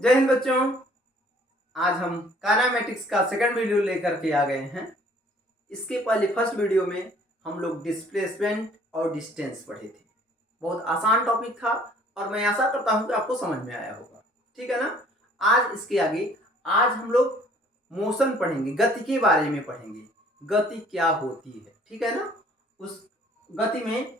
जय हिंद बच्चों। आज हम काइनेमेटिक्स का सेकंड वीडियो लेकर के आ गए हैं। इसके पहले फर्स्ट वीडियो में हम लोग डिस्प्लेसमेंट और डिस्टेंस पढ़े थे। बहुत आसान टॉपिक था और मैं आशा करता हूं कि आपको समझ में आया होगा। ठीक है ना। आज इसके आगे आज हम लोग मोशन पढ़ेंगे, गति के बारे में पढ़ेंगे। गति क्या होती है, ठीक है ना। उस गति में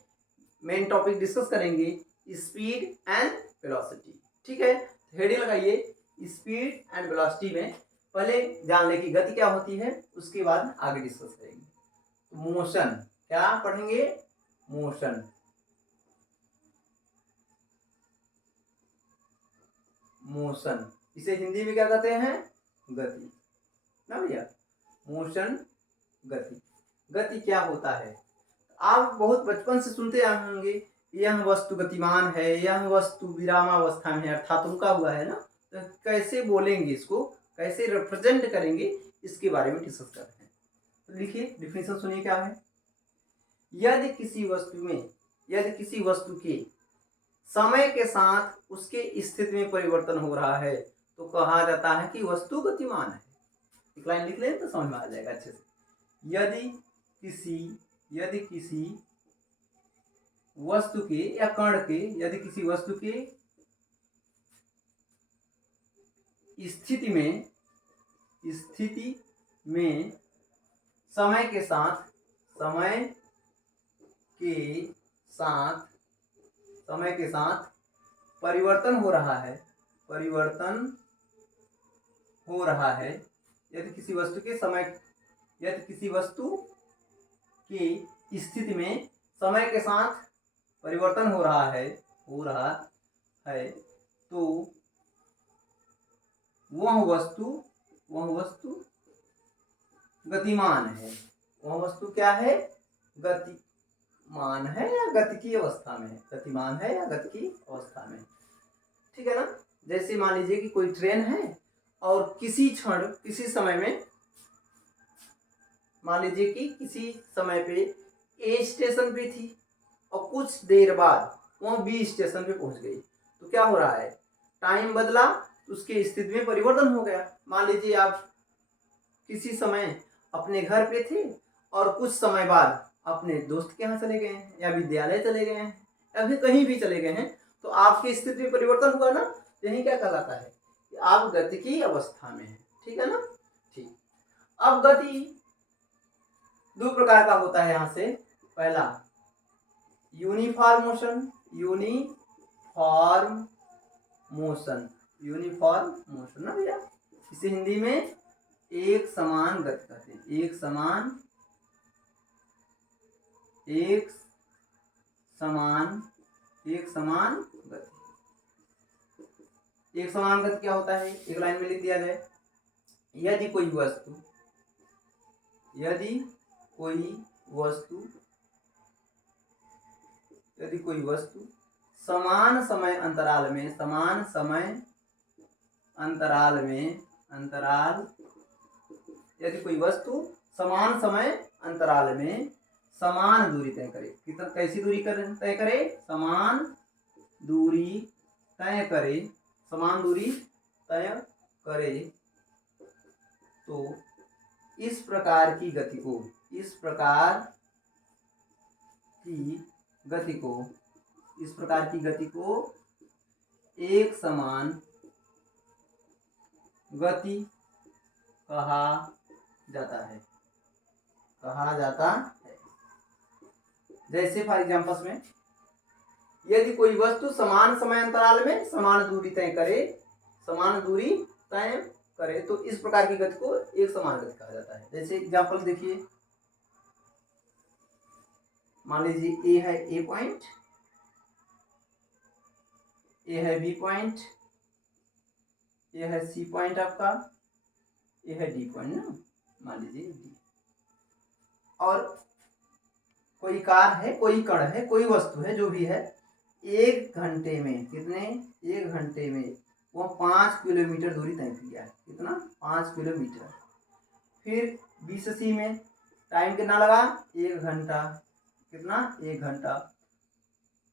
मेन टॉपिक डिस्कस करेंगे स्पीड एंड वेलोसिटी। ठीक है, हेडिंग लगाइए स्पीड एंड वेलोसिटी में पहले जान ले कि गति क्या होती है, उसके बाद आगे डिस्कस करेंगे। तो मोशन क्या पढ़ेंगे, मोशन। मोशन इसे हिंदी में क्या कहते हैं, गति ना भैया। मोशन गति। गति क्या होता है, आप बहुत बचपन से सुनते आए होंगे, यह वस्तु गतिमान है, यह वस्तु विरामावस्था में है, अर्थात रुका हुआ है ना। तो कैसे बोलेंगे, इसको कैसे रिप्रेजेंट करेंगे, इसके बारे में डिस्कस करते हैं। तो लिखिए, डिफिनेशन सुनिए क्या है। यदि किसी वस्तु के समय के साथ उसके स्थिति में परिवर्तन हो रहा है तो कहा जाता है कि वस्तु गतिमान है। एक लाइन लिख लें तो समझ में आ जाएगा अच्छे से। यदि किसी वस्तु के या कण के, यदि किसी वस्तु के स्थिति में समय के साथ परिवर्तन हो रहा है, यदि किसी वस्तु की स्थिति में समय के साथ परिवर्तन हो रहा है तो वह वस्तु गतिमान है। वह वस्तु क्या है, गतिमान है या गति की अवस्था में है, गतिमान है या गति की अवस्था में। ठीक है ना। जैसे मान लीजिए कि कोई ट्रेन है और किसी समय में, मान लीजिए कि किसी समय पे ए स्टेशन पे थी और कुछ देर बाद वह बी स्टेशन पे पहुंच गई। तो क्या हो रहा है, टाइम बदला, उसके स्थिति में परिवर्तन हो गया। मान लीजिए आप किसी समय अपने घर पे थे और कुछ समय बाद अपने दोस्त के यहाँ चले गए हैं या विद्यालय चले गए हैं या फिर कहीं भी चले गए हैं, तो आपकी स्थिति में परिवर्तन हुआ ना। यही क्या कहलाता है कि आप गति की अवस्था में हैं। ठीक है ना। ठीक, अब गति दो प्रकार का होता है। यहाँ से पहला यूनिफॉर्म मोशन ना भैया। इसे हिंदी में एक समान गति कहते हैं। एक समान गति। एक समान गति क्या होता है, एक लाइन में लिख दिया जाए। यदि कोई वस्तु समान समय अंतराल में समान दूरी तय करे। कितना, कैसी दूरी तय करे, समान दूरी तय करे तो इस प्रकार की गति को एक समान गति कहा जाता है। जैसे फॉर एग्जाम्पल्स में, यदि कोई वस्तु समान समय अंतराल में समान दूरी तय करे तो इस प्रकार की गति को एक समान गति कहा जाता है। जैसे एग्जाम्पल देखिए, मान लीजिए ए है ए पॉइंट, ए है बी पॉइंट, ये है सी पॉइंट आपका, ये है डी पॉइंट ना, मान लीजिए डी। और कोई कार है, कोई कण है, कोई वस्तु है, जो भी है, 1 घंटे में वो 5 किलोमीटर दूरी तय किया है। कितना, 5 किलोमीटर। फिर बी से सी में टाइम कितना लगा, 1 घंटा। कितना, 1 घंटा।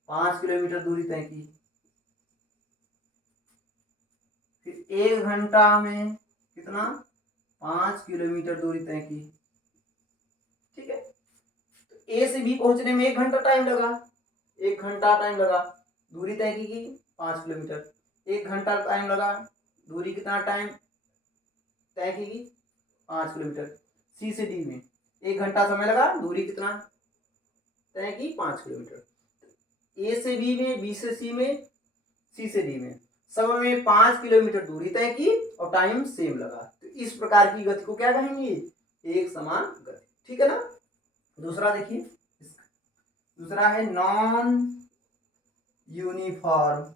5 किलोमीटर दूरी तय की। फिर 1 घंटा में कितना 5 किलोमीटर दूरी तय की। ठीक है, तो ए से बी पहुंचने में 1 घंटा टाइम लगा, 1 घंटा टाइम लगा, दूरी तय की 5 किलोमीटर। 1 घंटा टाइम लगा, दूरी कितना टाइम तय की 5 किलोमीटर। सी से डी में 1 घंटा समय लगा, दूरी कितना तय की 5 किलोमीटर। ए से बी में, बी से सी में, सी से डी में सब में 5 किलोमीटर दूरी तय की और टाइम सेम लगा। तो इस प्रकार की गति को क्या कहेंगे, एक समान गति। ठीक है ना। दूसरा देखिए, दूसरा है non uniform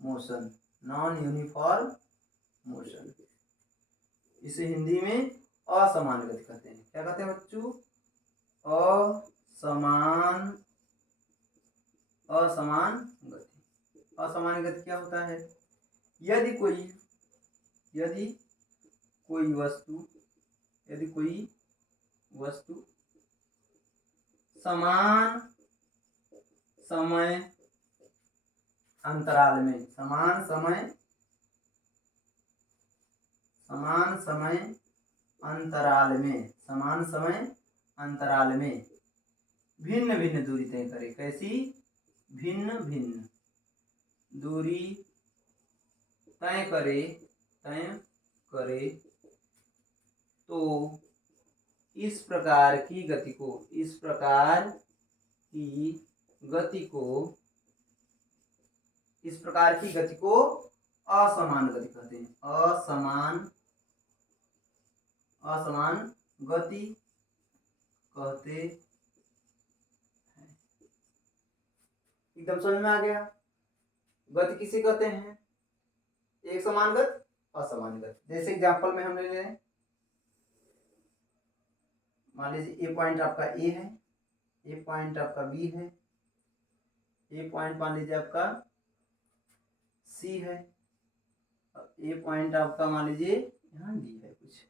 motion, non uniform motion, इसे हिंदी में असमान गति कहते हैं। क्या कहते हैं बच्चों, असमान गति। असमान गति क्या होता है, यदि कोई वस्तु समान समय अंतराल में, समान समय अंतराल में भिन्न भिन्न दूरी तय करे। कैसी, भिन्न भिन्न दूरी तय करे तो इस प्रकार की गति को असमान गति कहते हैं। असमान गति कहते हैं। एकदम समझ में आ गया। गति किसे कहते हैं, एक समान गति, असमान गति। जैसे एग्जांपल में हम ले लें, मान लीजिए ए पॉइंट आपका ए है, ए पॉइंट आपका बी है, ए पॉइंट मान लीजिए आपका सी है, ए पॉइंट आपका मान लीजिए यहाँ डी है कुछ।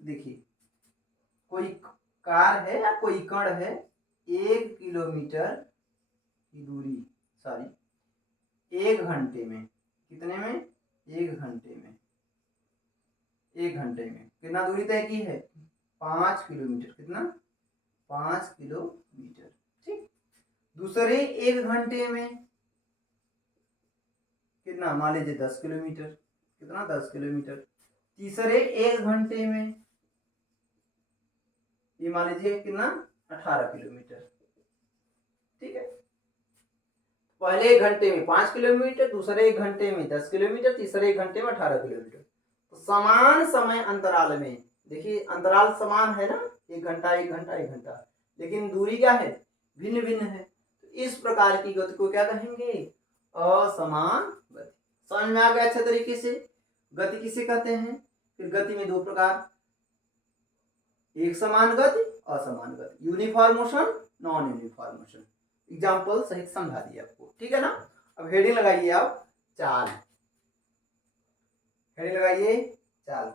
देखिए, कोई कार है या कोई कण है 1 किलोमीटर की दूरी, 1 घंटे में, कितने में, 1 घंटे में कितना दूरी तय की है, 5 किलोमीटर। कितना, 5 किलोमीटर। ठीक। दूसरे 1 घंटे में कितना, मान लीजिए 10 किलोमीटर। कितना, 10 किलोमीटर। तीसरे 1 घंटे में ये मान लीजिए कितना, 18 किलोमीटर। ठीक है, पहले 1 घंटे में 5 किलोमीटर, दूसरे 1 घंटे में 10 किलोमीटर, तीसरे 1 घंटे में 18 किलोमीटर। तो समान समय अंतराल में, देखिए अंतराल समान है ना, 1 घंटा 1 घंटा 1 घंटा, लेकिन दूरी क्या है, भिन्न भिन्न है। तो इस प्रकार की गति को क्या कहेंगे, असमान गति। समझ में आ गया अच्छे तरीके से। गति किसे कहते हैं, फिर गति में 2 प्रकार, एक समान गति, असमान गति, uniform motion, non uniform motion. Example सहित समझा दिया आपको। ठीक है ना। अब हेडिंग लगाइए आप, चाल। हेडिंग लगाइए, चाल।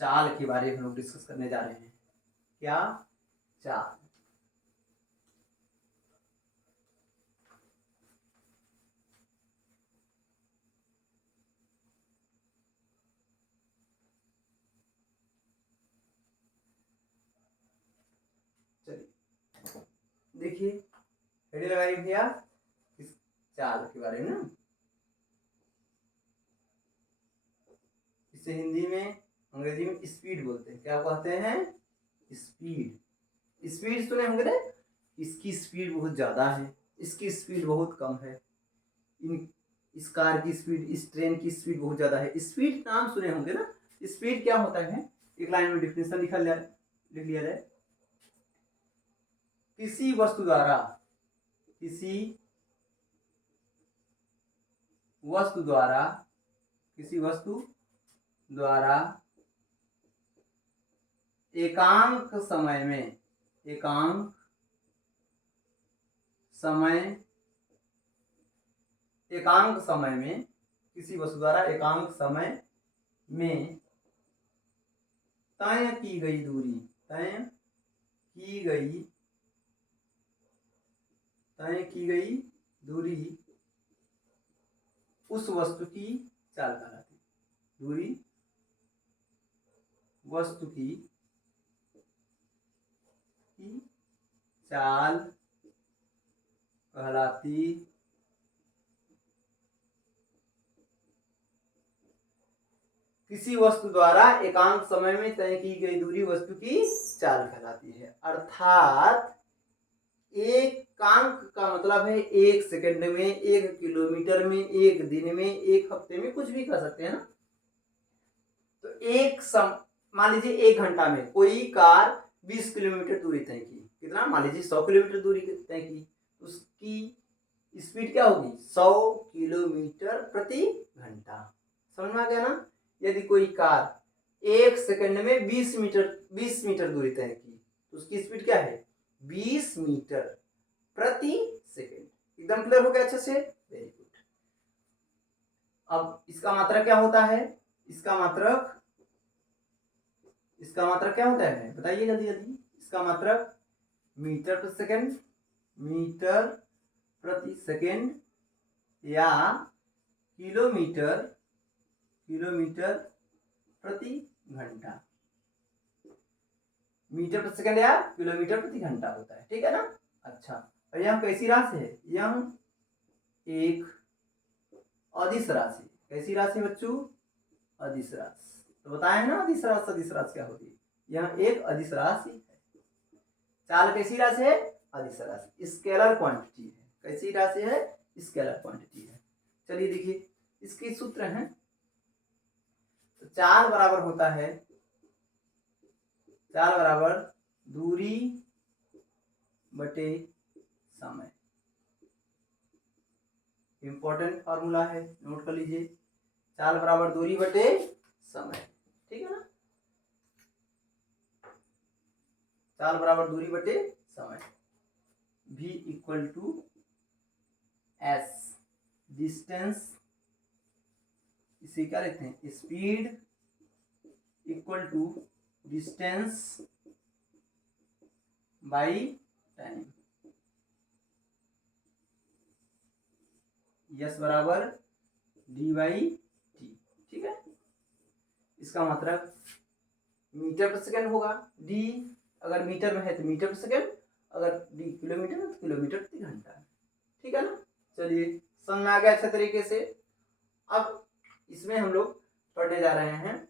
चाल के बारे में हम लोग डिस्कस करने जा रहे हैं। क्या, चाल। देखिए, हेडिंग लगाइए भैया, इस चाल के बारे में ना। इसे हिंदी में, अंग्रेजी में स्पीड बोलते हैं। क्या कहते हैं, स्पीड। स्पीड सुने होंगे ना, इसकी स्पीड बहुत ज्यादा है, इसकी स्पीड बहुत कम है, इस कार की स्पीड, इस ट्रेन की स्पीड बहुत ज्यादा है। स्पीड नाम सुने होंगे ना। स्पीड क्या होता है, एक लाइन में डिफिनेशन लिख लिया जाए। किसी वस्तु द्वारा एकांक समय में किसी वस्तु द्वारा एकांक समय में तय की गई तय की गई दूरी उस वस्तु की चाल कहलाती है। दूरी वस्तु की चाल कहलाती। किसी वस्तु द्वारा एकांक समय में तय की गई दूरी वस्तु की चाल कहलाती है। अर्थात एकांक का मतलब है 1 सेकंड में, 1 किलोमीटर में, 1 दिन में, 1 हफ्ते में, कुछ भी कह सकते हैं ना। तो मान लीजिए 1 घंटा में कोई कार 20 किलोमीटर दूरी तय की, कितना, मान लीजिए 100 किलोमीटर दूरी तय की, उसकी स्पीड क्या होगी, 100 किलोमीटर प्रति घंटा। समझ में आ गया ना। यदि कोई कार 1 सेकंड में 20 मीटर दूरी तय की तो उसकी स्पीड क्या है, 20 मीटर प्रति सेकंड। एकदम क्लियर हो गया अच्छे से, वेरी गुड। अब इसका मात्रक क्या होता है, इसका मात्रक क्या होता है, बताइए जल्दी जल्दी। इसका मात्रक मीटर प्रति सेकंड, मीटर प्रति सेकंड या किलोमीटर प्रति घंटा। मीटर प्रति सेकंड या किलोमीटर प्रति घंटा होता है, ठीक है ना। अच्छा, और यह कैसी राशि है, यह एक अदिश राशि। कैसी राशि बच्चों, अदिश राशि। तो बताए ना अदिश राशि क्या होती है, यह एक अदिश राशि है। चाल कैसी राशि है, अदिश राशि, स्केलर क्वांटिटी है। कैसी राशि है, स्केलर क्वांटिटी है। चलिए देखिए इसके सूत्र हैं। तो चाल बराबर होता है, चाल बराबर दूरी बटे समय। इंपॉर्टेंट फॉर्मूला है, नोट कर लीजिए। चाल बराबर दूरी बटे समय, ठीक है ना। चाल बराबर दूरी बटे समय। v equal to S, distance, इसे क्या लिखते हैं, speed equal to distance by time. S बराबर डी बाई टी, ठीक है। इसका मतलब मीटर प्रति सेकंड होगा, डी अगर मीटर में है तो मीटर प्रति सेकंड, अगर डी किलोमीटर में तो किलोमीटर प्रति घंटा, ठीक है ना। चलिए समझ में आ गया अच्छे तरीके से। अब इसमें हम लोग पढ़ने जा रहे हैं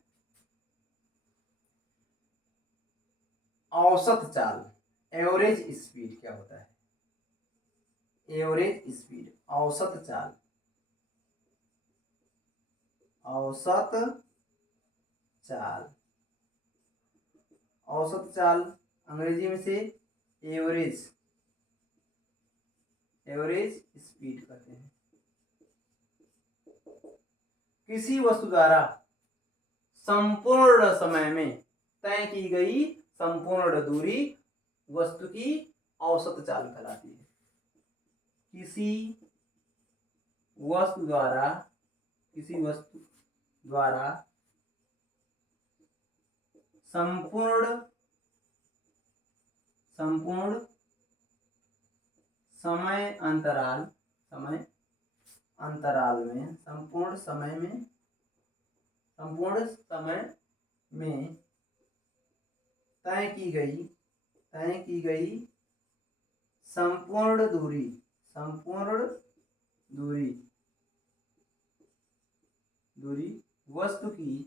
औसत चाल, एवरेज स्पीड क्या होता है, एवरेज स्पीड, औसत चाल, औसत चाल, औसत चाल अंग्रेजी में से एवरेज स्पीड कहते हैं। किसी वस्तु द्वारा संपूर्ण समय में तय की गई संपूर्ण दूरी वस्तु की औसत चाल कहलाती है। किसी वस्तु द्वारा संपूर्ण समय अंतराल में, संपूर्ण समय में तय की गई संपूर्ण दूरी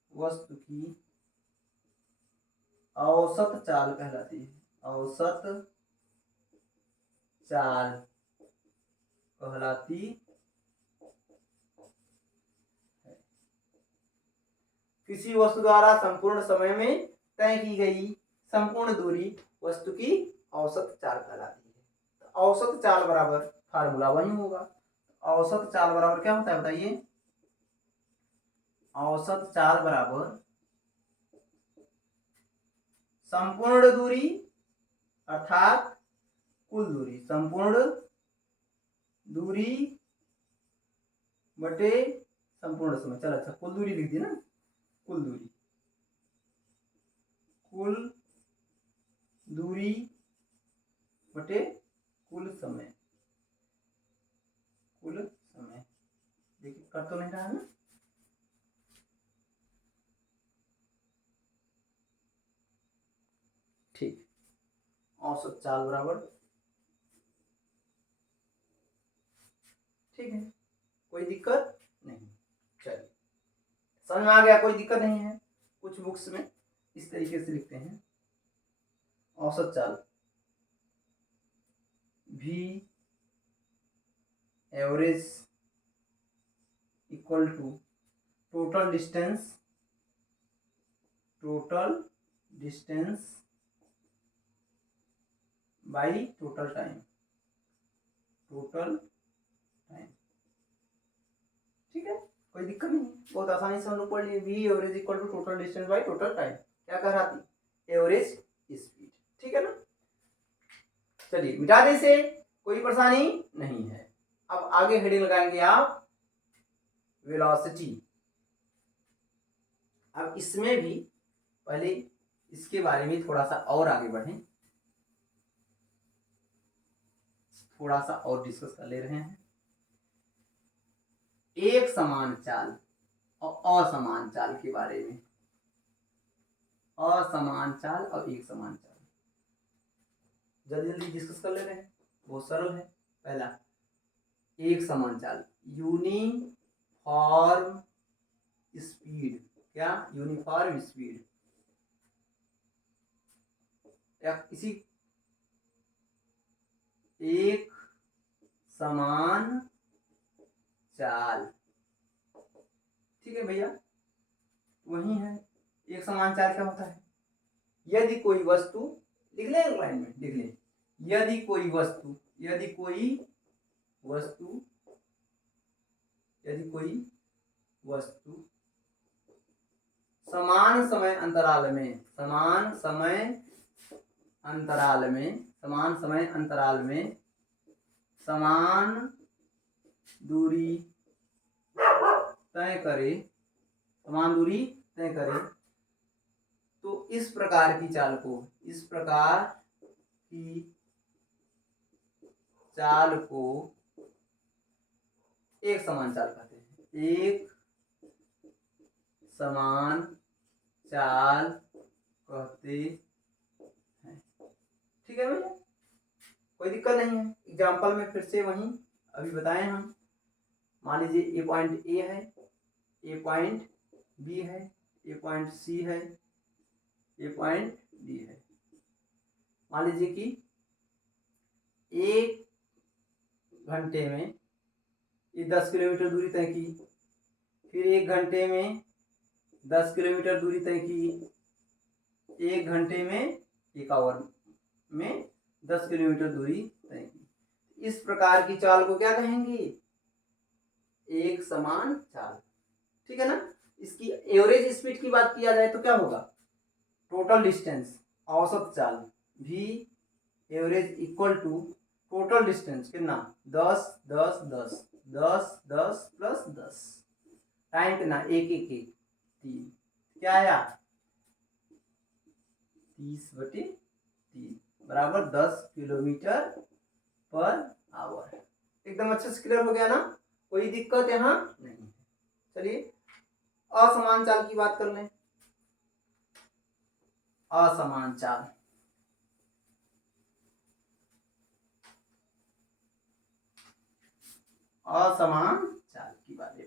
वस्तु की औसत चाल कहलाती है। औसत चाल कहलाती है। किसी वस्तु द्वारा संपूर्ण समय में तय की गई संपूर्ण दूरी वस्तु की औसत चाल कहलाती है। तो औसत चाल बराबर फार्मूला वही होगा। औसत चाल बराबर क्या होता है बताइए, औसत चाल बराबर संपूर्ण दूरी अर्थात कुल दूरी, संपूर्ण दूरी बटे संपूर्ण समय। चल अच्छा, कुल दूरी लिख दी ना, कुल दूरी तो नहीं रहा ना? ठीक, औसत चाल बराबर, ठीक है, कोई दिक्कत नहीं। चलिए, समझ में आ गया, कोई दिक्कत नहीं है। कुछ बुक्स में इस तरीके से लिखते हैं, औसत चाल v average equal to total distance by total time, ठीक है, कोई दिक्कत नहीं है, बहुत आसानी से हम लोग पढ़ लिए। V average equal to total distance by total time, क्या कह रहा थी? एवरेज स्पीड, ठीक है ना? चलिए मिटा दे इसे, कोई परेशानी नहीं है। अब आगे हेडिंग लगाएंगे आप वेलोसिटी। अब इसमें भी पहले इसके बारे में थोड़ा सा और आगे बढ़ें, थोड़ा सा और डिस्कस कर ले रहे हैं। एक समान चाल और असमान चाल के बारे में, असमान चाल और एक समान चाल जल्दी जल्दी डिस्कस कर ले रहे हैं, बहुत सरल है। पहला, एक समान चाल, यूनिफॉर्म स्पीड, क्या? यूनिफॉर्म स्पीड, या किसी एक समान चाल, ठीक है भैया, वही है। एक समान चाल क्या होता है? यदि कोई वस्तु, लिख लें लाइन में, लिख लें, यदि कोई वस्तु समान समय अंतराल में समान दूरी तय करे, तो इस प्रकार की चाल को एक समान चाल कहते हैं। एक समान चाल कहते हैं, ठीक है भैया, कोई दिक्कत नहीं है। एग्जाम्पल में फिर से वही अभी बताएं हम। मान लीजिए ये पॉइंट ए है, ये पॉइंट बी है, ये पॉइंट सी है, ये पॉइंट डी है। मान लीजिए कि 1 घंटे में ये 10 किलोमीटर दूरी तय की, फिर 1 घंटे में 10 किलोमीटर दूरी तय की, 1 घंटे में 1 आवर में 10 किलोमीटर दूरी तय की। इस प्रकार की चाल को क्या कहेंगे? एक समान चाल, ठीक है ना? इसकी एवरेज स्पीड की बात किया जाए तो क्या होगा? टोटल डिस्टेंस, औसत चाल, v average equal to total distance कितना? 10 10 10 10 10 प्लस 10, टाइम कितना? 1 1 1 3, क्या आया? 30/3 बराबर 10 किलोमीटर पर आवर। एकदम अच्छे से क्लियर हो गया ना? कोई दिक्कत यहाँ नहीं है। चलिए असमान चाल की बात कर लें। असमान चाल, असमान चाल की बात है,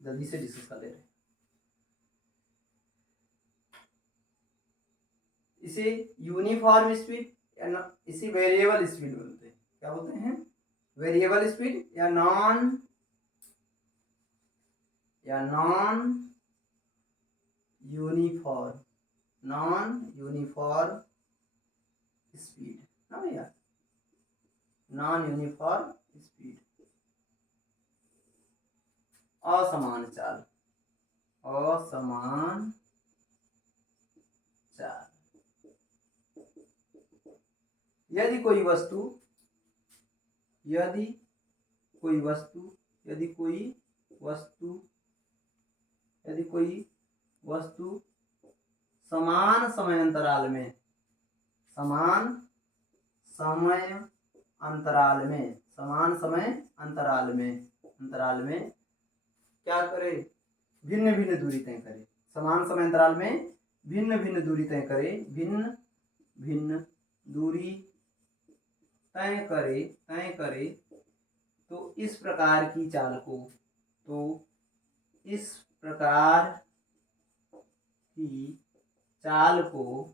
जल्दी से डिस्कस कर ले रहे हैं। इसे यूनिफॉर्म स्पीड या इसे वेरिएबल स्पीड बोलते हैं। क्या बोलते हैं? वेरिएबल स्पीड या नॉन यूनिफॉर्म स्पीड ना भैया, नॉन यूनिफॉर्म स्पीड, असमान चाल, असमान चाल। यदि कोई वस्तु समान समय अंतराल में क्या करे, भिन्न भिन्न दूरी तय करे, समान समय अंतराल में भिन्न भिन्न दूरी तय करे, भिन्न भिन्न दूरी तय करे तो इस प्रकार की चाल को, तो इस प्रकार की चाल को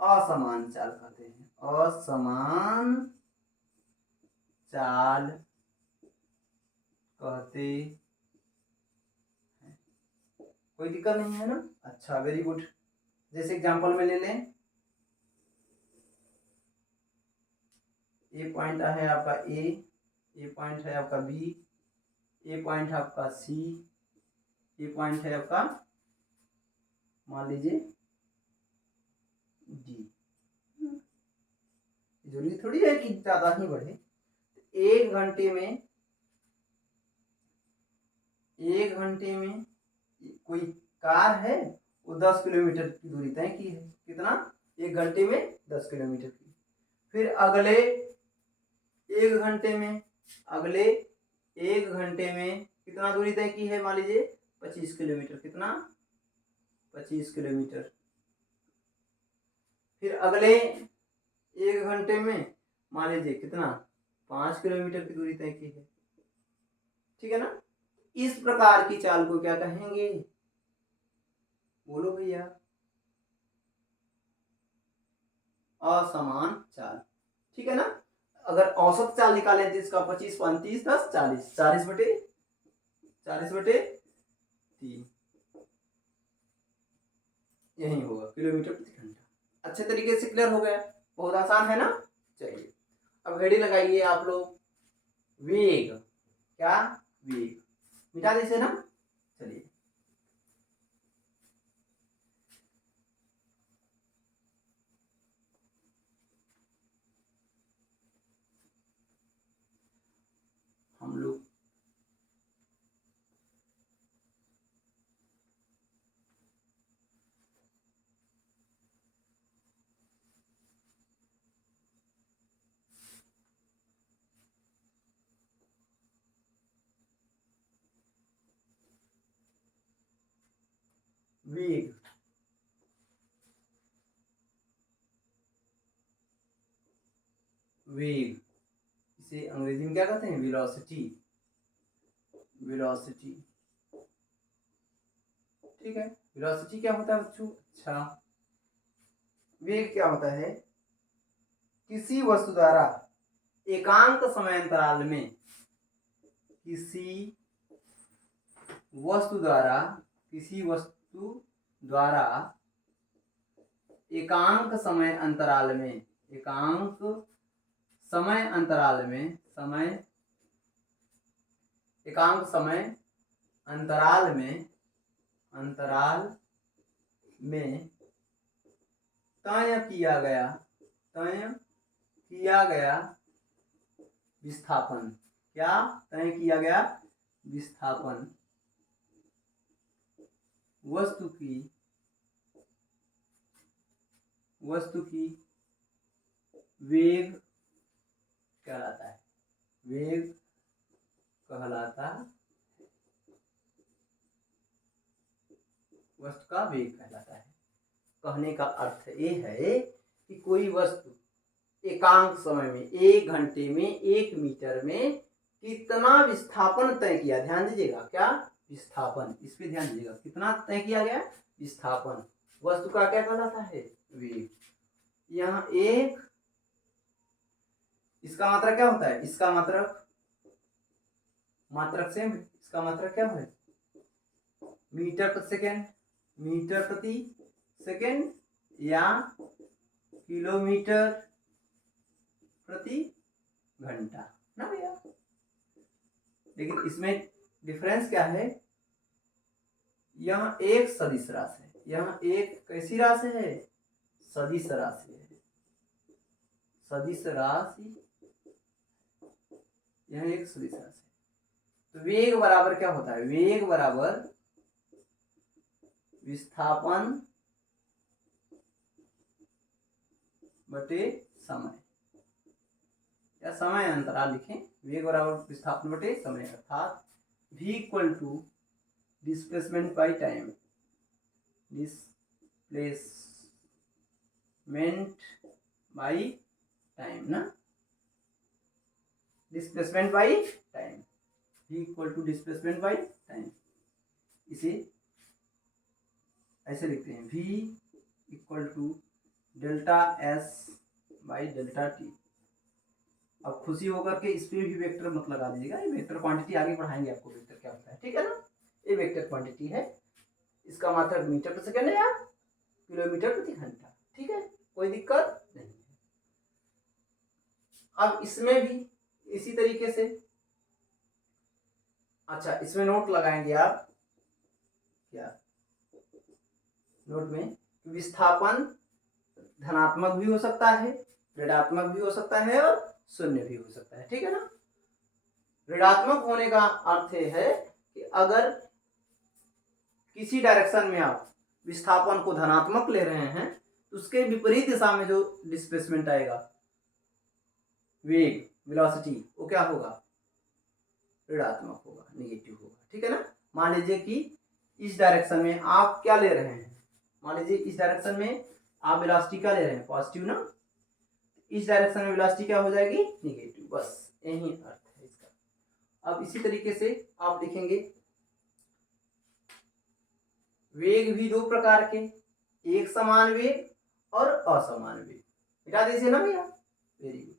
असमान चाल कहते हैं, असमान चाल कहते हैं। कोई दिक्कत नहीं है ना? अच्छा, वेरी गुड। जैसे एग्जांपल में ले लें, ए पॉइंट है आपका ए पॉइंट है आपका बी, ए पॉइंट है आपका सी, ए पॉइंट है आपका मान लीजिए डी। जरूरी थोड़ी है कि ज्यादा ही बढ़े। एक घंटे में कोई कार है, वो 10 किलोमीटर की दूरी तय की है। कितना? 1 घंटे में 10 किलोमीटर की। फिर अगले एक घंटे में कितना दूरी तय की है? मान लीजिए 25 किलोमीटर। कितना? 25 किलोमीटर। फिर अगले एक घंटे में मान लीजिए कितना? 5 किलोमीटर की दूरी तय की है। ठीक है ना? इस प्रकार की चाल को क्या कहेंगे? बोलो भैया। असमान चाल। ठीक है ना? अगर औसत चाल निकालें तो इसका 25, 35, 10, 40, 40/3 यही होगा, किलोमीटर प्रति घंटा। अच्छे तरीके से क्लियर हो गया? बहुत आसान है ना? चलिए अब हेडिंग लगाइए आप लोग, वेग। क्या? वेग। मिटा दीजिए ना। चलिए हम लोग वेग इसे अंग्रेजी में क्या कहते हैं? वेलोसिटी। ठीक है, वेलोसिटी क्या होता है बच्चों? अच्छा, वेग क्या होता है? किसी वस्तु द्वारा एकांक समय अंतराल में, किसी वस्तु द्वारा एकांक समय अंतराल में तय किया गया विस्थापन। क्या तय किया गया? विस्थापन वस्तु की वेग कहलाता है। वस्तु का वेग कहलाता है। कहने का अर्थ ये है कि कोई वस्तु एकांक समय में, 1 घंटे में, 1 मीटर में कितना विस्थापन तय किया। ध्यान दीजिएगा, क्या? विस्थापन। इस पे ध्यान दीजिएगा, कितना तय किया गया? विस्थापन। वस्तु का क्या कहलाता है? वेग। यहाँ एक, इसका मात्रक क्या होता है? इसका मात्रक सेम। इसका मात्रक क्या है? मीटर प्रति सेकेंड या किलोमीटर प्रति घंटा ना भैया। लेकिन इसमें डिफरेंस क्या है? यहाँ एक सदिश राशि है, यहाँ एक कैसी राशि है? सदिश राशि है। यहाँ एक सदिश राशि है। तो वेग बराबर क्या होता है? वेग बराबर विस्थापन बटे समय। या समय अंतराल लिखें, वेग बराबर विस्थापन बटे समय, अर्थात v equal to displacement by time, displacement by time ना, displacement by time, v equal to displacement by time. इसे ऐसे लिखते हैं, v equal to delta s by delta t. अब खुशी होकर के इस पे भी वेक्टर मत लगा दीजिएगा, ये वेक्टर क्वांटिटी आगे बढ़ाएंगे आपको वेक्टर क्या होता है, ठीक है ना। ये वेक्टर क्वांटिटी है, इसका मात्रक मीटर प्रति सेकंड है या किलोमीटर प्रति घंटा, ठीक है, कोई दिक्कत नहीं। अब इसमें भी इसी तरीके से, अच्छा इसमें नोट लगाएंगे आप, क्या नोट में, विस्थापन धनात्मक भी हो सकता है, ऋणात्मक भी हो सकता है और शून्य भी हो सकता है, ठीक है ना। ऋणात्मक होने का अर्थ है कि अगर किसी डायरेक्शन में आप विस्थापन को धनात्मक ले रहे हैं तो उसके विपरीत दिशा में जो डिस्प्लेसमेंट आएगा, वेग, वेलोसिटी, वो क्या होगा, ऋणात्मक होगा, नेगेटिव होगा, ठीक है ना। मान लीजिए कि इस डायरेक्शन में आप क्या ले रहे हैं, मान लीजिए इस डायरेक्शन में आप वेलोसिटी क्या ले रहे हैं, पॉजिटिव ना, इस डायरेक्शन में वेलोसिटी क्या हो जाएगी, नेगेटिव, बस यही अर्थ है इसका। अब इसी तरीके से आप लिखेंगे, वेग भी दो प्रकार के, एक समान वेग और असमान वेग, मिटा दीजिए ना भैया, वेरी गुड।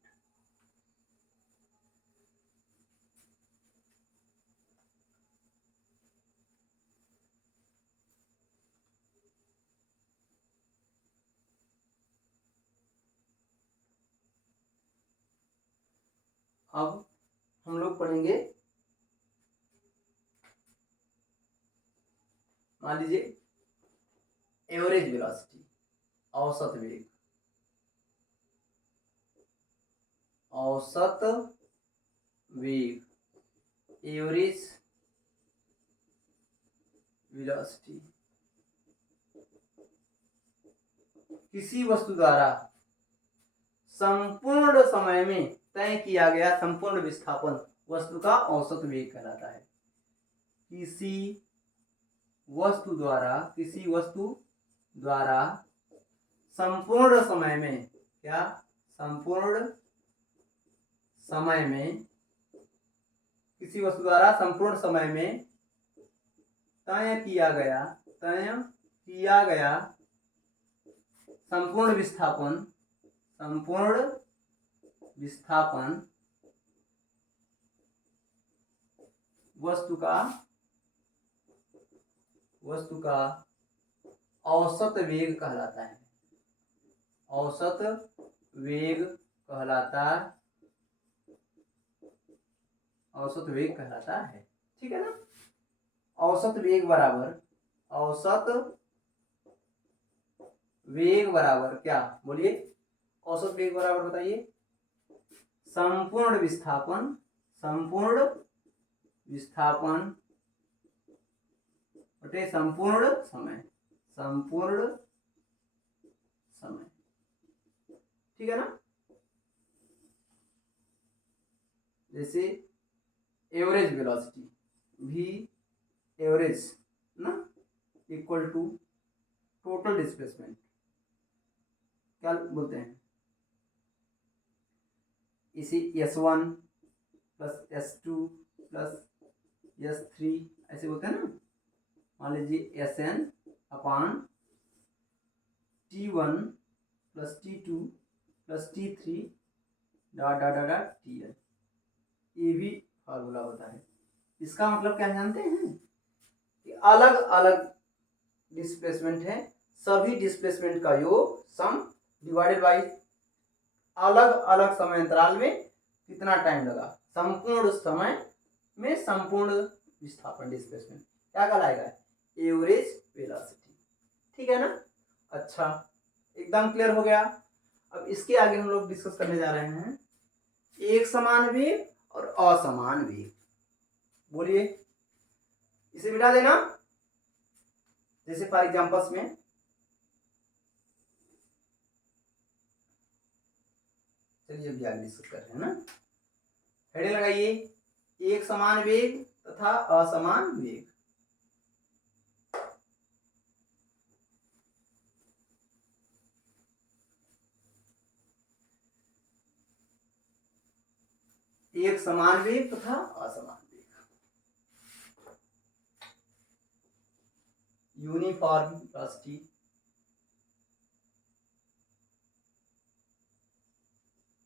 अब हम लोग पढ़ेंगे, मान लीजिए एवरेज वेलोसिटी, औसत वेग, औसत वेग, एवरेज वेलोसिटी, किसी वस्तु द्वारा संपूर्ण समय में तय किया गया संपूर्ण विस्थापन वस्तु का औसत वेग कहलाता है। किसी वस्तु द्वारा संपूर्ण समय में, क्या, संपूर्ण समय में, किसी वस्तु द्वारा संपूर्ण समय में तय किया गया संपूर्ण विस्थापन वस्तु का औसत वेग कहलाता है, औसत वेग कहलाता है, ठीक है ना। औसत वेग बराबर क्या, बोलिए, औसत वेग बराबर बताइए, संपूर्ण विस्थापन बटे संपूर्ण समय, ठीक है ना। जैसे एवरेज वेलोसिटी, v एवरेज ना, इक्वल टू टोटल डिस्प्लेसमेंट, क्या बोलते हैं, इसी s1 plus s2 plus s3 ऐसे बोलते हैं ना। मान लीजिए sn अपान t1 plus t2 plus t3 dot dot dot tn, ये भी फार्मूला होता है। इसका मतलब क्या जानते हैं कि अलग अलग डिस्प्लेसमेंट है, सभी डिस्प्लेसमेंट का योग सम डिवाइडेड बाई अलग अलग समय अंतराल में कितना टाइम लगा, संपूर्ण समय में संपूर्ण विस्थापन डिस्प्लेसमेंट क्या कहलाएगा, एवरेज वेलोसिटी, ठीक है ना। अच्छा, एकदम क्लियर हो गया। अब इसके आगे हम लोग डिस्कस करने जा रहे हैं एक समान वेग और असमान वेग, बोलिए, इसे मिटा देना। जैसे फॉर एग्जांपल्स में, चलिए अभी आगे डिस्कस कर रहे हैं ना। हेडिंग लगाइए, एक समान वेग तथा असमान वेग। एक समान वेग तथा असमान वेग। Uniform velocity,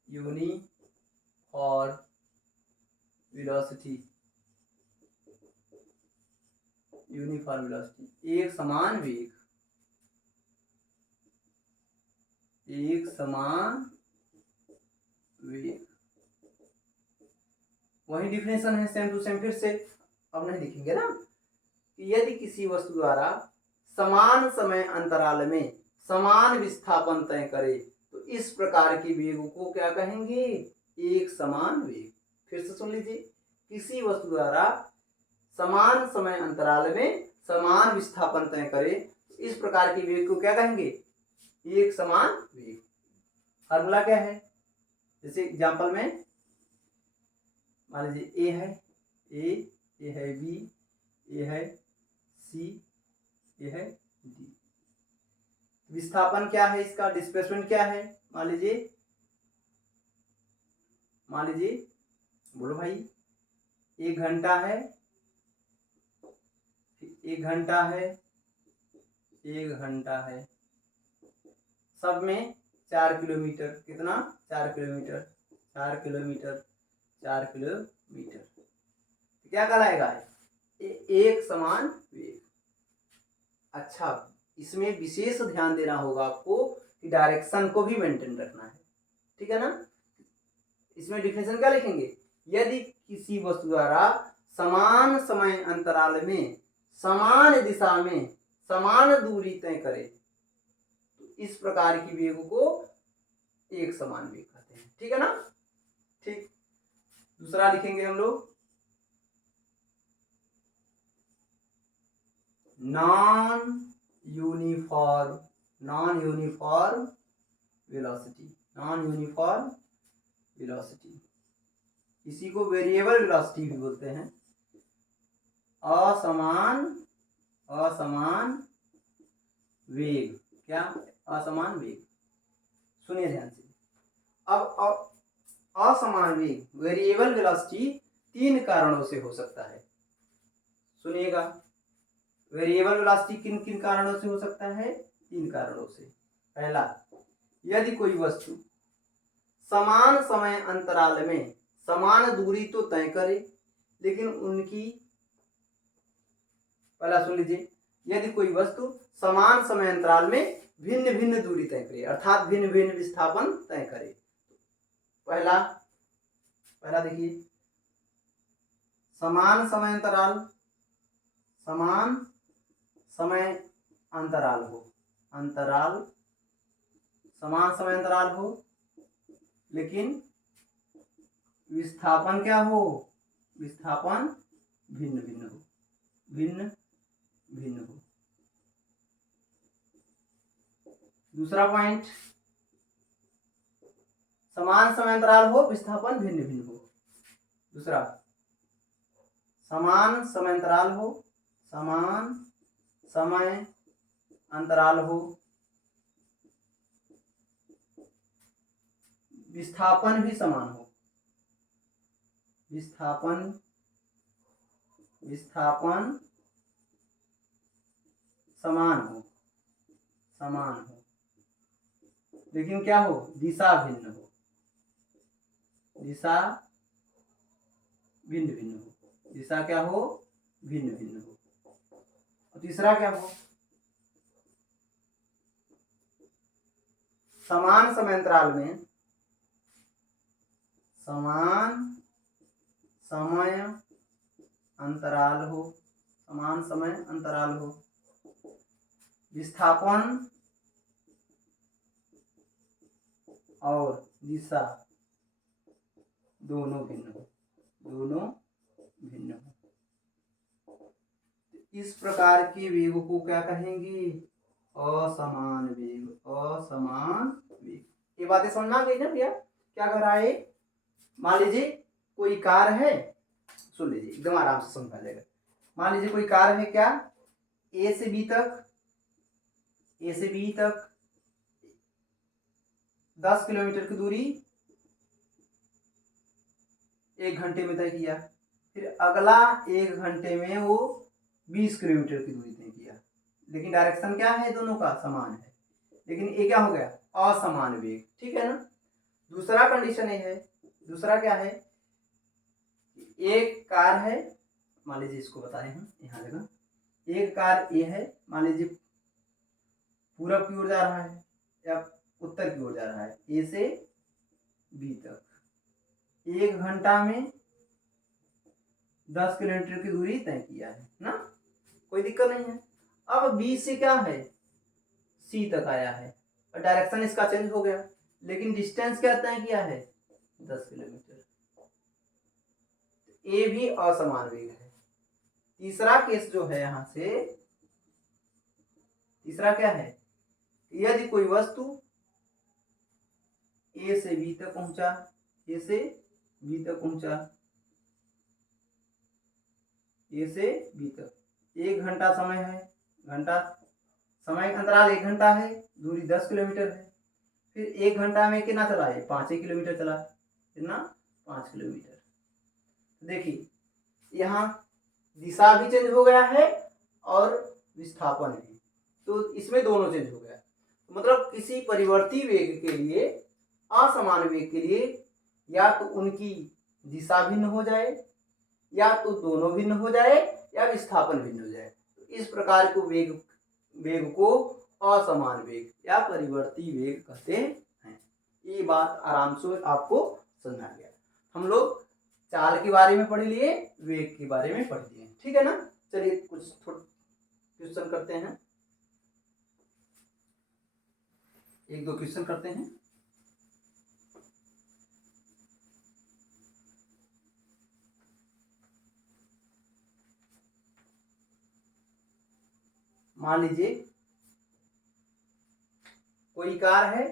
uniform velocity, uniform velocity, एक समान वेग, एक समान वेग। वही डिफिनेशन है सेम टू सेम, फिर से अब नहीं लिखेंगे ना। कि यदि किसी वस्तु द्वारा समान समय अंतराल में समान विस्थापन तय करे तो इस प्रकार की वेग को क्या कहेंगे? एक समान वेग। फिर से सुन लीजिए, किसी वस्तु द्वारा समान समय अंतराल में समान विस्थापन तय करे तो इस प्रकार की वेग को क्या कहेंगे? एक समान वेग। फार्मूला क्या है? जैसे एग्जांपल में मान लीजिए ए है, ए है बी, ए है सी, ए है डी। विस्थापन क्या है इसका? डिस्प्लेसमेंट क्या है? मान लीजिए बोलो भाई, 1 घंटा है, 1 घंटा है, 1 घंटा है, सब में 4 किलोमीटर। कितना? 4 किलोमीटर, 4 किलोमीटर, 4 किलोमीटर। क्या कहलाएगा? एक समान वेग। अच्छा, इसमें विशेष ध्यान देना होगा आपको कि डायरेक्शन को भी मेंटेन रखना है, ठीक है ना। इसमें डिफिनेशन क्या लिखेंगे? यदि किसी वस्तु द्वारा समान समय अंतराल में समान दिशा में समान दूरी तय करे तो इस प्रकार की वेग को एक समान वेग कहते हैं, ठीक है ना। ठीक, दूसरा लिखेंगे हम लोग, non uniform velocity, non uniform velocity, इसी को वेरिएबल वेलोसिटी भी बोलते हैं। असमान वेग। क्या? असमान वेग। सुनिए ध्यान से। अब असमान वेग, वेरिएबल वेलोसिटी 3 कारणों से हो सकता है। सुनिएगा, वेरिएबल वेलोसिटी किन किन कारणों से हो सकता है? 3 कारणों से। पहला, यदि कोई वस्तु समान समय अंतराल में समान दूरी तो तय करे लेकिन उनकी, पहला सुन लीजिए, यदि कोई वस्तु समान समय अंतराल में भिन्न भिन्न दूरी तय करे अर्थात भिन्न भिन्न विस्थापन तय करे। पहला देखिए, समान समय अंतराल, समान समय अंतराल हो, समान समय अंतराल हो लेकिन विस्थापन क्या हो? विस्थापन भिन्न भिन्न हो, भिन्न भिन्न हो। दूसरा पॉइंट, समान समय अंतराल हो, विस्थापन भिन्न भिन्न हो। दूसरा, समान समय अंतराल हो, समान समय अंतराल हो, विस्थापन भी समान हो, विस्थापन समान हो लेकिन क्या हो? दिशा भिन्न हो, दिशा भिन्न भिन्न हो, दिशा क्या हो? भिन्न भिन्न हो। और तीसरा क्या हो? समान समय अंतराल में, समान समय अंतराल हो, समान समय अंतराल हो, विस्थापन और दिशा दोनों भिन्न हो, दोनों भिन्न हो। इस प्रकार की वेग को क्या कहेंगे? असमान वेग, असमान वेग। ये बातें समझ आ गई ना भैया? क्या कर रहा है? मान लीजिए कोई कार है, सुन लीजिए एकदम आराम से समझ आ जाएगा। मान लीजिए कोई कार है, क्या ए से बी तक 10 किलोमीटर की दूरी 1 घंटे में तय किया। फिर अगला 1 घंटे में वो 20 किलोमीटर की दूरी तय किया। लेकिन डायरेक्शन क्या है? दोनों का समान है, लेकिन ये क्या हो गया? असमान वेग। ठीक है ना। दूसरा कंडीशन ये है, दूसरा क्या है? एक कार है, मान लीजिए इसको बताए हम यहाँ लगा, एक कार ए है, मान लीजिए पूरब की ओर जा रहा है या उत्तर की ओर जा रहा है, ए से बी तक 1 घंटा में 10 किलोमीटर की दूरी तय किया है ना, कोई दिक्कत नहीं है। अब बी से क्या है? सी तक आया है और डायरेक्शन इसका चेंज हो गया, लेकिन डिस्टेंस क्या तय किया है? 10 किलोमीटर। ए भी असमान वेग है। तीसरा केस जो है यहां से, तीसरा क्या है? यदि कोई वस्तु ए से बी तक पहुंचा, ए से बी तक पहुंचा, ए से बी तक 1 घंटा समय है, घंटा समय अंतराल 1 घंटा है, दूरी 10 किलोमीटर है। फिर 1 घंटा में कितना चला है? 5 किलोमीटर चला। कितना? 5 किलोमीटर। देखिए यहाँ दिशा भी चेंज हो गया है और विस्थापन भी, तो इसमें दोनों चेंज हो गया। तो मतलब किसी परिवर्ती वेग के लिए, असमान वेग के लिए, या तो उनकी दिशा भिन्न हो जाए, या तो दोनों भिन्न हो जाए, या विस्थापन भिन्न हो जाए। तो इस प्रकार को वेग को असमान वेग या परिवर्ती वेग कहते हैं। ये बात आराम से आपको समझ आ गया। हम लोग चाल के बारे में पढ़ लिए, वेग के बारे में पढ़ लिए, ठीक है ना। चलिए कुछ क्वेश्चन करते हैं, 1-2 क्वेश्चन करते हैं। मान लीजिए कोई कार है,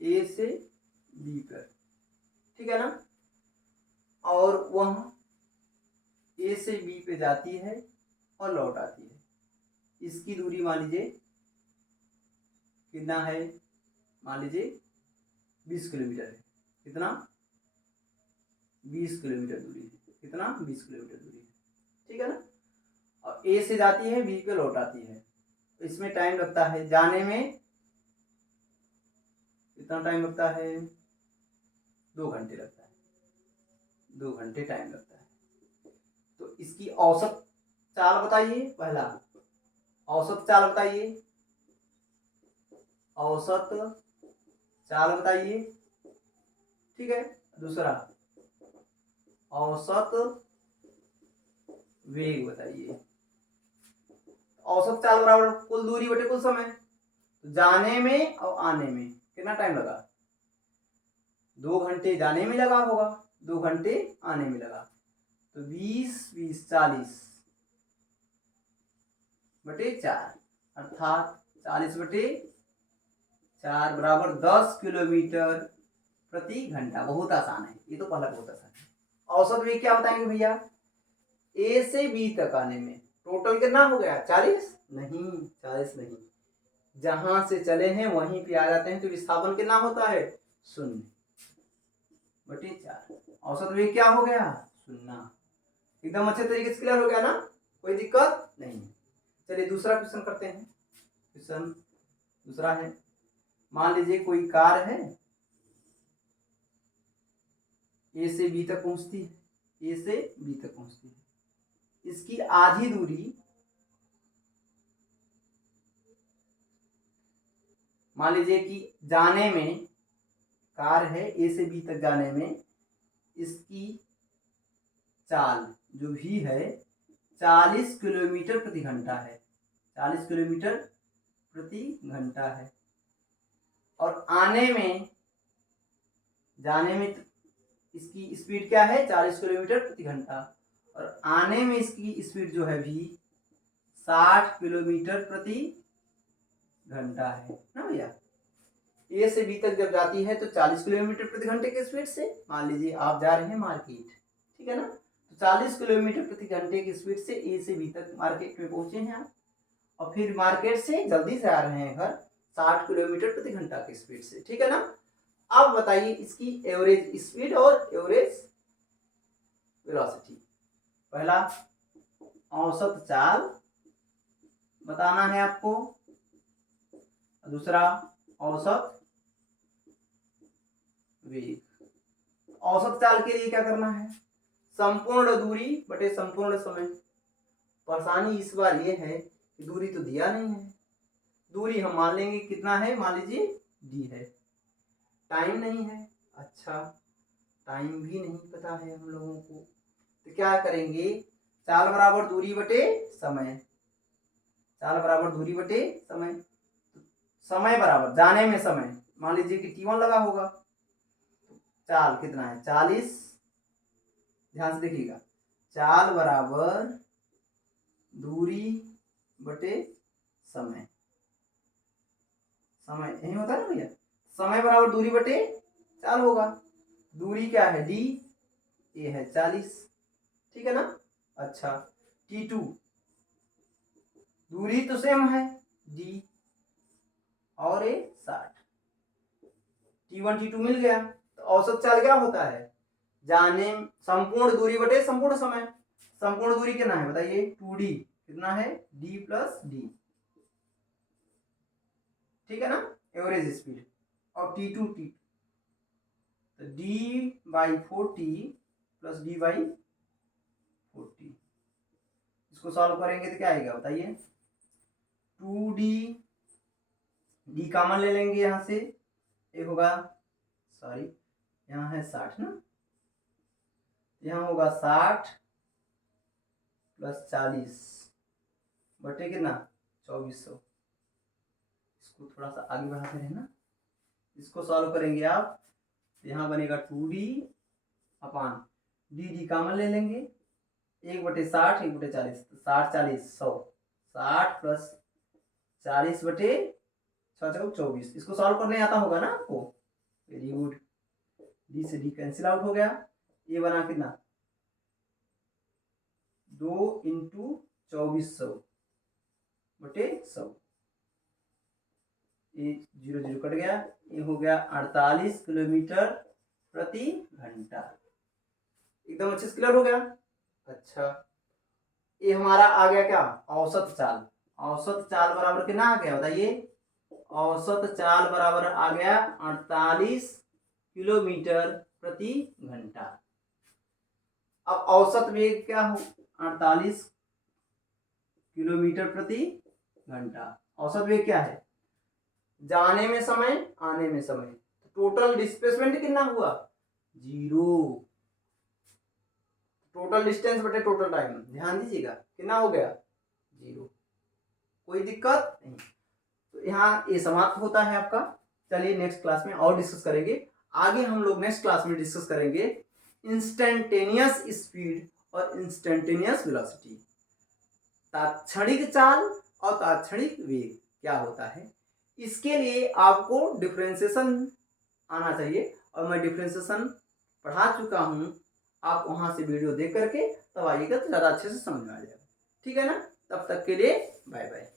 ए से बी पर, ठीक है ना, और वह ए से बी पे जाती है और लौट आती है। इसकी दूरी मान लीजिए कितना है? मान लीजिए 20 किलोमीटर है। कितना? 20 किलोमीटर दूरी है। कितना? 20 किलोमीटर दूरी है, ठीक है ना। और ए से जाती है, बी पे लौट आती है। इसमें टाइम लगता है जाने में, कितना टाइम लगता है? 2 घंटे लगता है, 2 घंटे टाइम लगता है। तो इसकी औसत चाल बताइए। पहला औसत चाल बताइए, औसत चाल बताइए, ठीक है। दूसरा औसत वेग बताइए। औसत चाल बराबर कुल दूरी बटे कुल समय। तो जाने में और आने में कितना टाइम लगा? 2 घंटे जाने में लगा होगा, 2 घंटे आने में लगा। तो 20 40 बटे 4, अर्थात 40 बटे 4 बराबर 10 किलोमीटर प्रति घंटा। बहुत आसान है ये, तो पहला बहुत आसान है। औसत वेग क्या बताएंगे भैया? ए से बी तक आने में टोटल कितना हो गया? 40 नहीं, 40 नहीं, जहां से चले हैं वहीं पे आ जाते हैं, तो विस्थापन कितना होता है? 0 बटे 4। औसत वेग क्या हो गया? 0। एकदम अच्छे तरीके से क्लियर हो गया ना, कोई दिक्कत नहीं। चलिए दूसरा क्वेश्चन करते हैं। क्वेश्चन दूसरा है, मान लीजिए कोई कार है, ए से बी तक पहुंचती है, ए से बी तक पहुंचती है। इसकी आधी दूरी, मान लीजिए कि जाने में, कार है ए से बी तक जाने में इसकी चाल जो भी है 40 किलोमीटर प्रति घंटा है, 40 किलोमीटर प्रति घंटा है। और आने में, जाने में इसकी स्पीड क्या है? 40 किलोमीटर प्रति घंटा, और आने में इसकी स्पीड जो है भी 60 किलोमीटर प्रति घंटा है ना भैया। ए से बी तक जब जाती है तो 40 किलोमीटर प्रति घंटे के स्पीड से। मान लीजिए आप जा रहे हैं मार्केट, ठीक है ना, तो 40 किलोमीटर प्रति घंटे की स्पीड से ए से बी तक मार्केट में पहुंचे हैं आप, और फिर मार्केट से जल्दी से आ रहे हैं घर 60 किलोमीटर प्रति घंटा की स्पीड से, ठीक है ना। अब बताइए इसकी एवरेज स्पीड और एवरेज वेलोसिटी। पहला औसत चाल बताना है आपको, दूसरा औसत वेग। औसत चाल के लिए क्या करना है, संपूर्ण दूरी बटे संपूर्ण समय। परेशानी इस बार ये है कि दूरी तो दिया नहीं है, दूरी हम मान लेंगे कितना है, मान लीजिए डी है, टाइम नहीं है, अच्छा टाइम भी नहीं पता है हम लोगों को, तो क्या करेंगे, चाल बराबर दूरी बटे समय, चाल बराबर दूरी बटे समय, समय बराबर जाने में समय, मान लीजिए कि T1 लगा होगा, चाल कितना है 40, ध्यान से देखिएगा, चाल बराबर दूरी बटे समय, समय यही होता है ना भैया, समय बराबर दूरी बटे चाल होगा, दूरी क्या है डी, ये है 40, ठीक है ना। अच्छा T2 दूरी तो सेम है डी और ये 60, T1 T2 मिल गया, तो औसत चाल क्या होता है, जाने संपूर्ण दूरी बटे संपूर्ण समय, संपूर्ण दूरी कितना है बताइए 2D, कितना है D प्लस डी, ठीक है ना, एवरेज स्पीड, और T2 T2 तो D/40 प्लस D/40, इसको सॉल्व करेंगे तो क्या आएगा बताइए, 2D, D कॉमन ले लेंगे यहाँ से, एक होगा, सॉरी यहाँ है 60 ना, यहाँ होगा 60 प्लस 40 बटे कितना 2400, इसको थोड़ा सा आगे बढ़ाते हैं ना, इसको सॉल्व करेंगे आप, यहाँ बनेगा 2D अपान डी कॉमन ले लेंगे, 1/60 1/40, 60 40 100, 60 प्लस 40 बटे 24, इसको सॉल्व करने आता होगा ना आपको, वेरी गुड, डी से डी कैंसिल आउट हो गया, ये बना कितना 2 × 2400 बटे 100, ये 0 0 कट गया, ये हो गया 48 किलोमीटर प्रति घंटा, एकदम अच्छे से क्लियर हो गया। अच्छा ये हमारा आ गया क्या, औसत चाल, औसत चाल बराबर कितना आ गया बताइए, औसत चाल बराबर आ गया 48 किलोमीटर प्रति घंटा। अब औसत वेग क्या हो, 48 किलोमीटर प्रति घंटा, औसत वेग क्या है, जाने में समय आने में समय, टोटल डिस्प्लेसमेंट कितना हुआ 0, टोटल डिस्टेंस बटे टोटल टाइम, ध्यान दीजिएगा कितना हो गया 0, कोई दिक्कत नहीं, तो यहाँ ये समाप्त होता है आपका। चलिए नेक्स्ट क्लास में और डिस्कस करेंगे, आगे हम लोग नेक्स्ट क्लास में डिस्कस करेंगे इंस्टेंटेनियस स्पीड और इंस्टेंटेनियस वेलोसिटी, तात्क्षणिक चाल और तात्क्षणिक वेग क्या होता है, इसके लिए आपको डिफरेंशिएशन आना चाहिए, और मैं डिफरेंशिएशन पढ़ा चुका हूँ, आप वहाँ से वीडियो देख करके तब आइएगा तो ज़्यादा अच्छे से समझ में आ जाएगा, ठीक है ना। तब तक के लिए बाय बाय।